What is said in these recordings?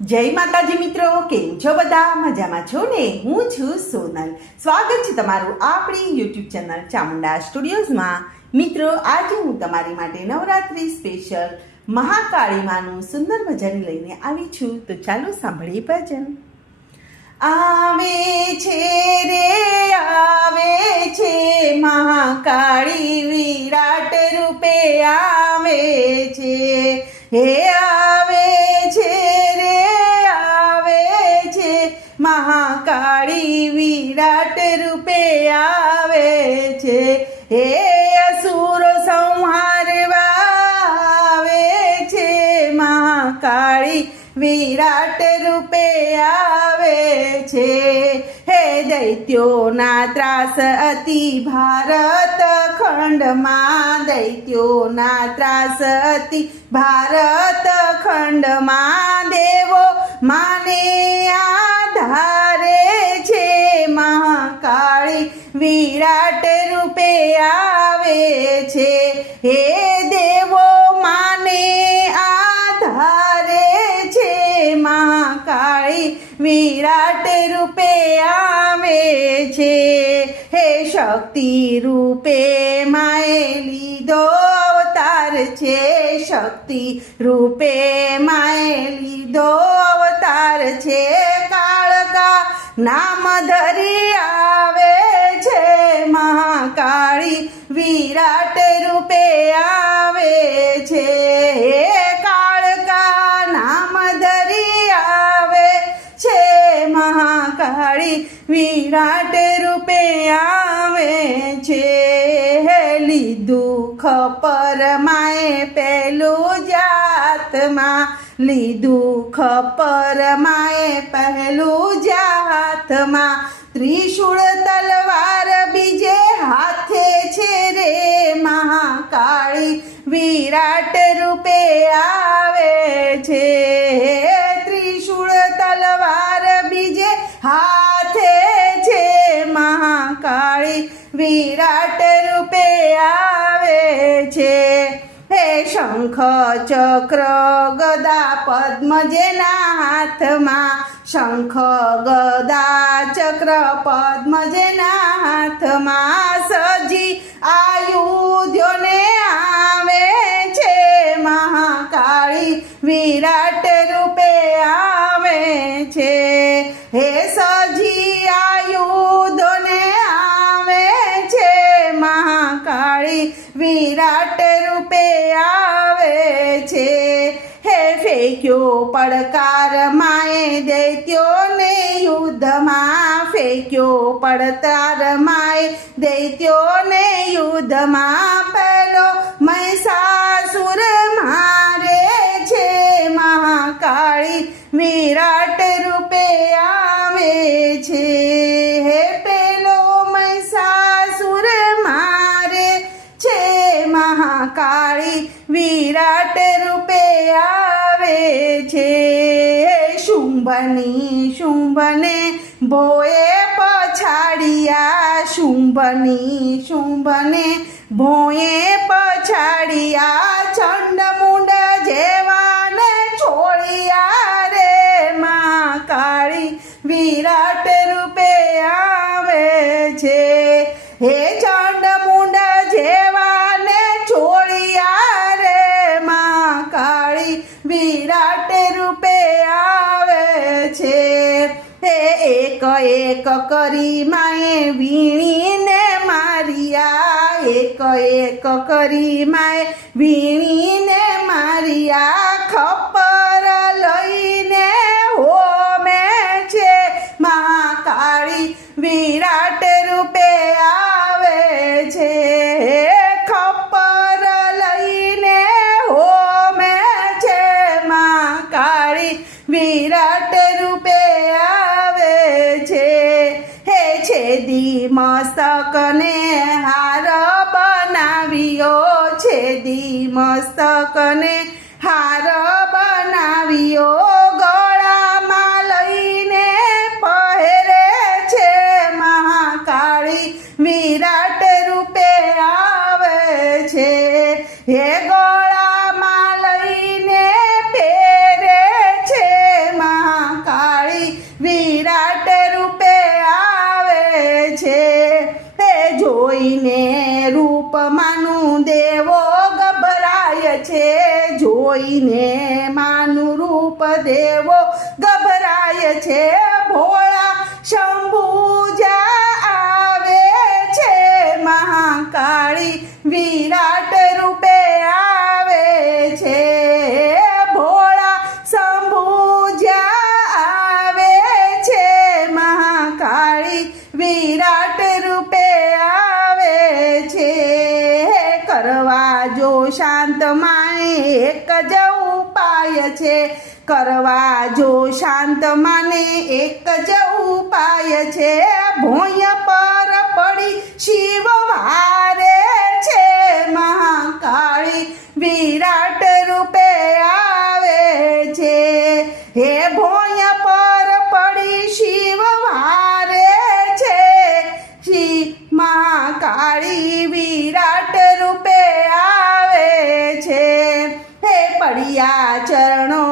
જય માતાજી મિત્રો, કેમ છો બધા? મજામાં છો ને? હું છું સોનલ. સ્વાગત છે તમારું આપણી યુટ્યુબ ચેનલ ચામુંડા સ્ટુડિયોઝમાં. મિત્રો, આજે હું તમારી માટે નવરાત્રી સ્પેશિયલ મહાકાળી માનું સુંદર મજાનું લઈને આવી છું. તો ચાલો સાંભળીએ ભજન. આવે છે રે આવે છે મહાકાળી, વિરાટ રૂપે આવે છે. હે આવે છે રે આવે છે મહાકાળી, વિરાટ રૂપે આવે છે. હે અસુરો સંહારવા આવે છે મહાકાળી, વિરાટ રૂપે આવે છે. હે દૈત્યોના ત્રાસ અતિ ભારત ખંડમાં, દૈત્યોના ત્રાસ અતિ ભારત ખંડમાં, દેવો માને આધારે છે મહાકાળી, વિરાટ રૂપે આવે છે. હે દેવો માને આધારે છે મહાકાળી, વિરાટ રૂપે આવે છે. હે શક્તિ રૂપે માએ લીધો અવતાર છે, શક્તિ રૂપે માએ લીધો અવતાર છે. કાળકા નામ ધરી આવે છે મહાકાળી, વિરાટ રૂપે આવે છે. હે કાળકા નામ ધરી આવે છે મહાકાળી, વિરાટ રૂપે આવે છે. હે લીધું ખપર માએ પહેલું જાતમાં, લીધું ખપર માએ પહેલું જાતમાં, ત્રિશૂળ તલવાર બીજે હાથે છે રે મહાકાળી, વિરાટ રૂપે આવે છે. ત્રિશૂળ તલવાર બીજે હાથે છે મહાકાળી, વિરાટ રૂપે આવે છે. હે શંખ ચક્ર ગદા પદ્મ જેના હાથમાં, શંખ ગદા ચક્ર પદ્મ જેના હાથમાં, સજી આયુધ્યોને આવે છે મહાકાળી, વિરાટ રૂપે આવે છે. હે સજી આયુધોને આવે છે મહાકાળી, વિરાટ રૂપે આવે છે. હે ફેંક્યો પડકાર માએ દૈત્યોને યુદ્ધમાં, ફેંક્યો પડકાર માએ દૈત્યોને યુદ્ધમાં, પેલો મહિષાસુર મારે છે મહાકાળી, વિરાટ રૂપે આવે છે. હે પેલો મહિષાસુર મારે છે મહાકાળી, વિરાટ રૂપે આવે છે. શુંભની શુંભને ભોએ પછાડ્યા, શુંભની શુંભને ભોએ પછાડ્યા, ચંડમુંડ જેવાને છોડ્યા રે મહાકાળી, વિરાટ રૂપે આવે છે. હે ચંડમુંડ જેવાને છોડ્યા રે મહાકાળી, વિરાટ રૂપે આવે છે. હે એક એક કરી માએ વીણીને માર્યા, એક એક કરી માએ વીણીને માર્યા, ખપર લઈને હોમે છે મહાકાળી, વિરાટ રૂપે આવે છે. ખપર લઈને હોમે છે મહાકાળી, વિરાટ રૂપે આવે છે. હે છેદી મસ્તકને હાર બનાવ્યો, છેદી મસ્તકને હાર બનાવ્યો, ગળામાં લઈને પહેરે છે મહાકાળી, વિરાટ રૂપે આવે છે. હે ગળામાં લઈને પહેરે છે મહાકાળી, દેવો ગભરાય છે, જોઈને માનું રૂપ દેવો ગભરાય છે, ભોળા શંભુજા આવે છે, મહાકાળી વિરાટ રૂપે આવે છે, ભોળા શંભુજા આવે છે, મહાકાળી વિરાટ રૂપે આવે છે, કરવા જો શાંત માને એક જ ઉપાય છે, કરવા જો શાંત માને એક જ ઉપાય છે, ભોંય પર પડી શિવ વારે છે, મહાકાળી વિરાટ રૂપે આવે છે, હે ભોંય પર પડી શિવ વારે છે, મહાકાળી વિરાટ રૂપે આવે છે, હે પડ્યા ચરણો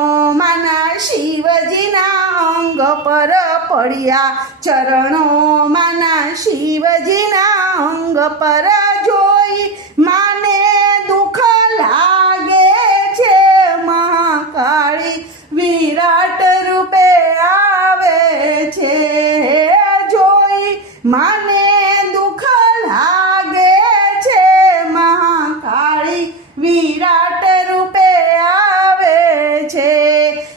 માના શિવજીના અંગ પર, પડ્યા ચરણો માના શિવજીના અંગ પર, જોઈ માને દુઃખ લાગે છે, મહાકાળી વિરાટ રૂપે આવે છે, જોઈ માને દુઃખ લાગે છે, મહાકાળી વિરાટ રૂપે આવે છે,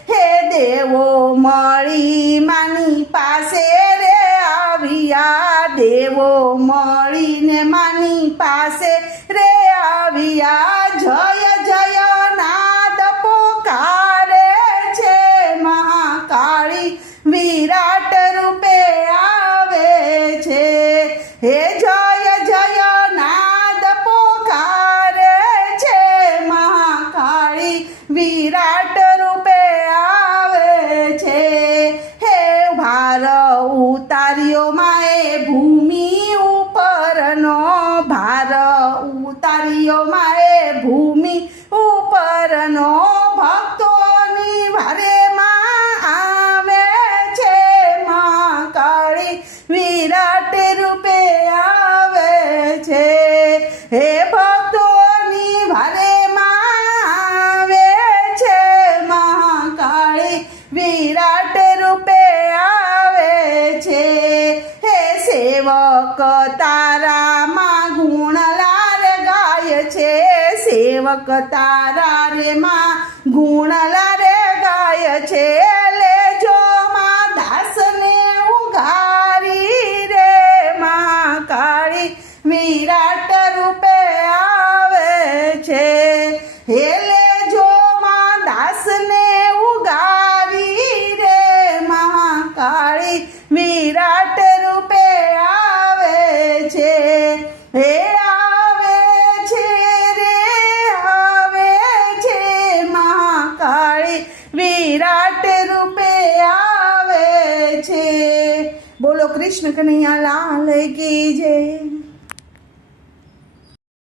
હે દેવો મળી માની પાસે રે આવ્યા, દેવો મળીને માની પાસે રે આવ્યા, જય જય નાદ પોકારે છે, મહાકાળી વિરાટ રૂપે આવે છે, હે જય જય નાદ પોકારે છે, મહાકાળી વિરાટ રૂપે આવે છે, હે ભાર ઉતાર્યો માએ ભૂમિ ઉપરનો, ભાર ઉતાર્યો માએ ભૂમિ ઉપરનો, ભક્તોની વારે માં આવે છે, મહાકાળી વિરાટ રૂપે આવે છે, હે ભક્તોની વારે માં આવે છે, મહાકાળી વિરાટ રૂપે આવે છે, હે સેવક તારામાં ગુણલાર ગાય છે, સેવક તારા રે માં ગુણલાર ગાય છે, લેજો માં દાસને ઉઘારી રે, મહાકાળી વિરાટ રૂપે આવે છે, હે લેજો માં દાસને ઉઘારી રે, મહાકાળી વિરાટ રૂપે આવે છે, હે આવે છે રે આવે છે, મહાકાળી વિરાટ રૂપે આવે છે, બોલો કૃષ્ણ કનૈયા લાલ કી જય.